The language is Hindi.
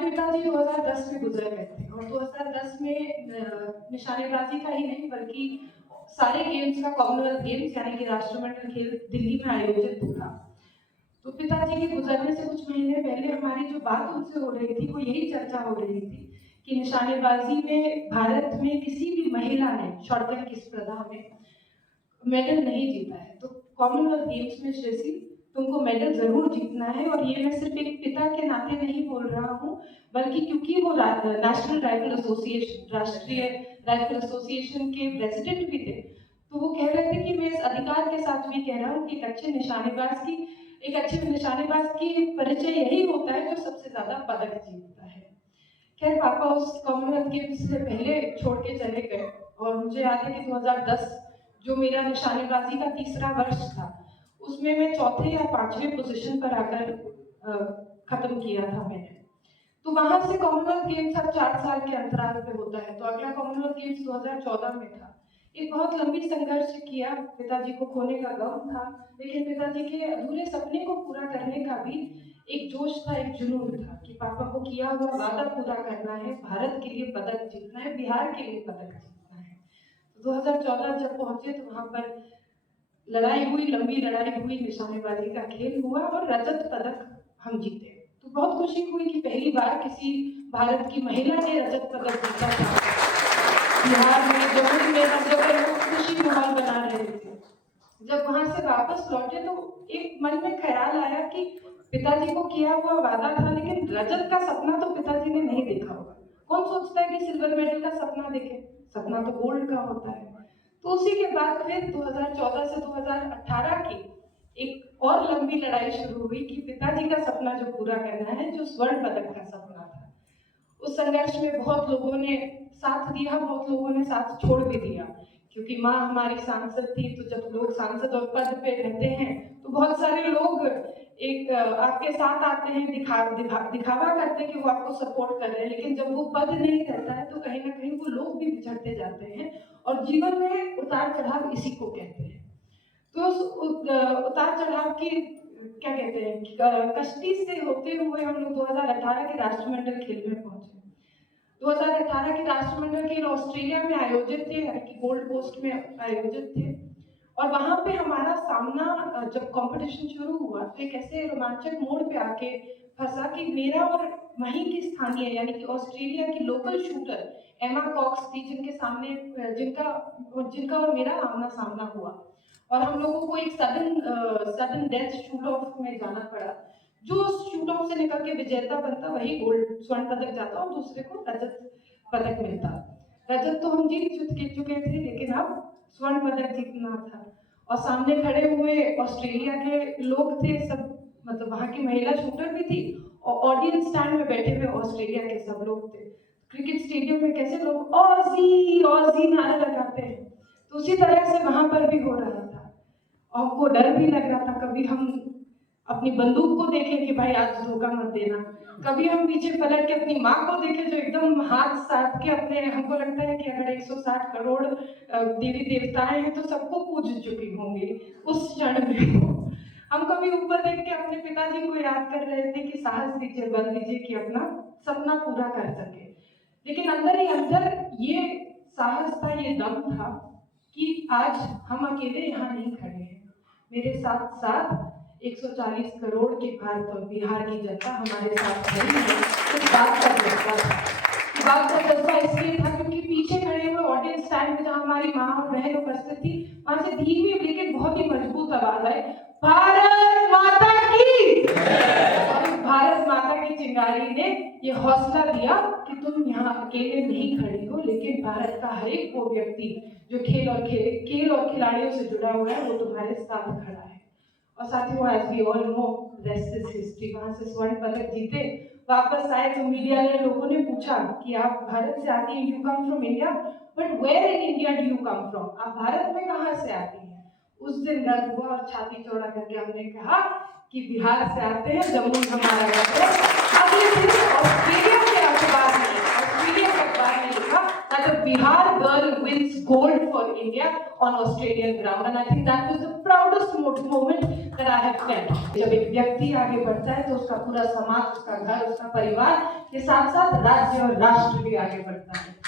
पिताजी 2010 में गुजर गए थे और 2010 में निशानेबाजी का ही नहीं बल्कि सारे गेम्स का कॉमनवेल्थ गेम्स यानी कि राष्ट्रमंडल खेल दिल्ली में आयोजित था। तो पिताजी के गुजरने से कुछ महीने पहले हमारी जो बात उनसे हो रही थी वो यही चर्चा हो रही थी कि निशानेबाजी में भारत में किसी भी महिला ने शॉटगन की स्पर्धा में मेडल नहीं जीता है। तो कॉमनवेल्थ गेम्स में श्रेयसी तुमको मेडल जरूर जीतना है। और ये मैं सिर्फ एक पिता के नाते नहीं बोल रहा हूँ बल्कि क्योंकि वो नेशनल राइफल एसोसिएशन राष्ट्रीय राइफल एसोसिएशन के प्रेसिडेंट भी थे, तो वो कह रहे थे कि मैं इस अधिकार के साथ भी कह रहा हूँ कि एक अच्छे निशानेबाज की परिचय यही होता है जो सबसे ज्यादा पदक जीतता है। खैर पापा उस कॉमनवेल्थ गेम्स से पहले छोड़ के चले गए और मुझे याद है कि 2010 जो मेरा निशानेबाजी का तीसरा वर्ष था उसमें मैं चौथे या पांचवें पोजीशन पर आकर खत्म किया था मैंने। तो वहां से कॉमनवेल्थ गेम्स अब 4 साल के अंतराल पे होता है, तो अगला कॉमनवेल्थ गेम्स 2014 में था। एक बहुत लंबी संघर्ष किया, पिताजी को खोने का गम था, लेकिन पिताजी के अधूरे सपने को पूरा करने का भी एक जोश था, एक जुनून था कि पापा को किया हुआ वादा पूरा करना है, भारत के लिए पदक जीतना है, बिहार के लिए पदक जीतना है। 2014 जब पहुंचे तो वहां पर लड़ाई हुई, लंबी लड़ाई हुई, निशानेबाजी का खेल हुआ और रजत पदक हम जीते। तो बहुत खुशी हुई कि पहली बार किसी भारत की महिला ने रजत पदक जीता था बिहार में, जमुई में, हर जगह लोग खुशी माहौल बना रहे थे। जब वहां से वापस लौटे तो एक मन में ख्याल आया कि पिताजी को किया हुआ वादा था लेकिन रजत का सपना तो पिताजी ने नहीं देखा होगा। कौन सोचता है कि सिल्वर मेडल का सपना देखे, सपना तो गोल्ड का होता है। तो उसी के बाद फिर 2014 से 2018 की एक और लंबी लड़ाई शुरू हुई कि पिताजी का सपना जो पूरा करना है, जो स्वर्ण पदक का सपना था। उस संघर्ष में बहुत लोगों ने साथ दिया, बहुत लोगों ने साथ छोड़ भी दिया, क्योंकि माँ हमारी सांसद थी। तो जब लोग सांसद और पद पे रहते हैं तो बहुत सारे लोग एक आपके साथ आते हैं, दिखावा करते हैं कि वो आपको सपोर्ट कर रहे हैं, लेकिन जब वो पद नहीं रहता है तो कहीं ना कहीं वो लोग भी बिछड़ते जाते हैं और जीवन में उतार चढ़ाव इसी को कहते हैं। तो उस उतार चढ़ाव की क्या कहते हैं कश्ती से होते हुए हम लोग 2018 के राष्ट्रमंडल खेल में पहुंचे। 2018 के राष्ट्रमंडल खेल ऑस्ट्रेलिया में आयोजित थे, यानी कि गोल्ड कोस्ट में आयोजित थे। और वहां पे हमारा सामना जब कंपटीशन शुरू हुआ तो एक ऐसे रोमांचक मोड़ पे आके फंसा कि मेरा और वहीं की स्थानीय यानी कि ऑस्ट्रेलिया की लोकल शूटर एमा कॉक्स थी, जिनके सामने जिनका और मेरा आमना सामना हुआ और हम लोगों को एक सडन डेथ शूट ऑफ में जाना पड़ा। जो शूट ऑफ से निकल के विजेता बनता वही गोल्ड स्वर्ण पदक जाता और दूसरे को रजत पदक मिलता। रजत तो हम जीत चुके थे, लेकिन अब स्वर्ण पदक जीतना था। और सामने खड़े हुए ऑस्ट्रेलिया के लोग थे, सब मतलब वहां की महिला शूटर भी थी और ऑडियंस स्टैंड में बैठे हुए ऑस्ट्रेलिया के सब लोग थे। क्रिकेट स्टेडियम में कैसे लोग ऑजी ऑजी नारे लगाते हैं, तो उसी तरह से वहां पर भी हो रहा था। और हमको डर भी लग रहा था, कभी हम अपनी बंदूक को देखें कि भाई आज धोखा मत देना, कभी हम पीछे पलट के अपनी माँ को देखें जो एकदम हाथ साथ के अपने, हमको लगता है कि अगर 160 करोड़ देवी देवताएं हैं तो सबको पूज चुकी होंगी उस क्षण में। हम कभी ऊपर देख के अपने पिताजी को याद कर रहे थे कि साहस दीजिए, बल दीजिए कि अपना सपना पूरा कर सके। लेकिन अंदर ही अंदर ये साहस था, ये दम था कि आज हम अकेले यहाँ नहीं खड़े हैं, मेरे साथ साथ 140 करोड़ के भारत और बिहार की जनता हमारे साथ खड़ी है। इस बात का जज्बा था, बात का जज्बा इसलिए था क्योंकि पीछे खड़े हुए ऑडियंस स्टैंड में जहाँ हमारी माँ और बहन उपस्थित थी, वहां से धीमी लेकिन बहुत ही मजबूत आवाज आई, भारत माता की। भारत माता की चिंगारी ने ये हौसला दिया कि तुम यहाँ अकेले नहीं खड़ी हो, लेकिन भारत का हर एक वो व्यक्ति जो खेल और खिलाड़ियों से जुड़ा हुआ है वो तुम्हारे साथ खड़ा है। और साथियों, as we all know, rest is history. वहां से स्वर्ण पदक जीते, वापस आए तो मीडिया ने लोगों ने पूछा कि आप भारत से आती हैं, you come from India, but where in India do you come from, आप भारत में कहाँ से आती हैं? उस दिन गर्व हुआ और छाती चौड़ा करके हमने कहा कि बिहार से आते हैं, जम्मू हमारा घर है। अगले दिन ऑस्ट्रेलिया के अखबार ने लिखा that a Bihar girl wins gold for India on Australian ground, and I think that was the proudest moment that I have जब एक व्यक्ति आगे बढ़ता है तो उसका पूरा समाज, उसका घर, उसका परिवार के साथ साथ राज्य और राष्ट्र भी आगे बढ़ता है।